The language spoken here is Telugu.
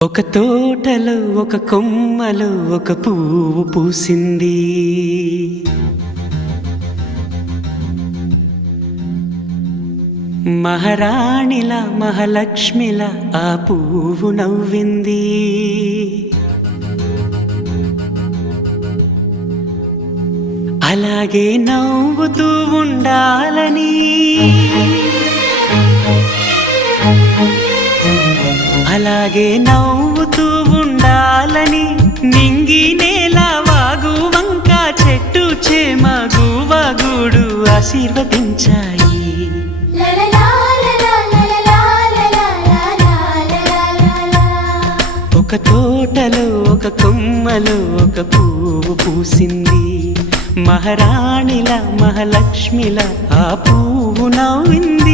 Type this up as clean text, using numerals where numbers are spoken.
ఒక తోటలో ఒక కొమ్మలో ఒక పువ్వు పూసింది. మహారాణిలా మహాలక్ష్మిలా ఆ పువ్వు నవ్వింది. అలాగే నవ్వుతూ ఉండాలని, అలాగే నవ్వుతూ ఉండాలని నింగి నేల వాగు వంక చెట్టు చేమ గువగూడు ఆశీర్వదించాయి. ఒక తోటలో ఒక కొమ్మలో ఒక పువ్వు పూసింది. మహారాణిలా మహాలక్ష్మిలా ఆ పువ్వు నవ్వింది.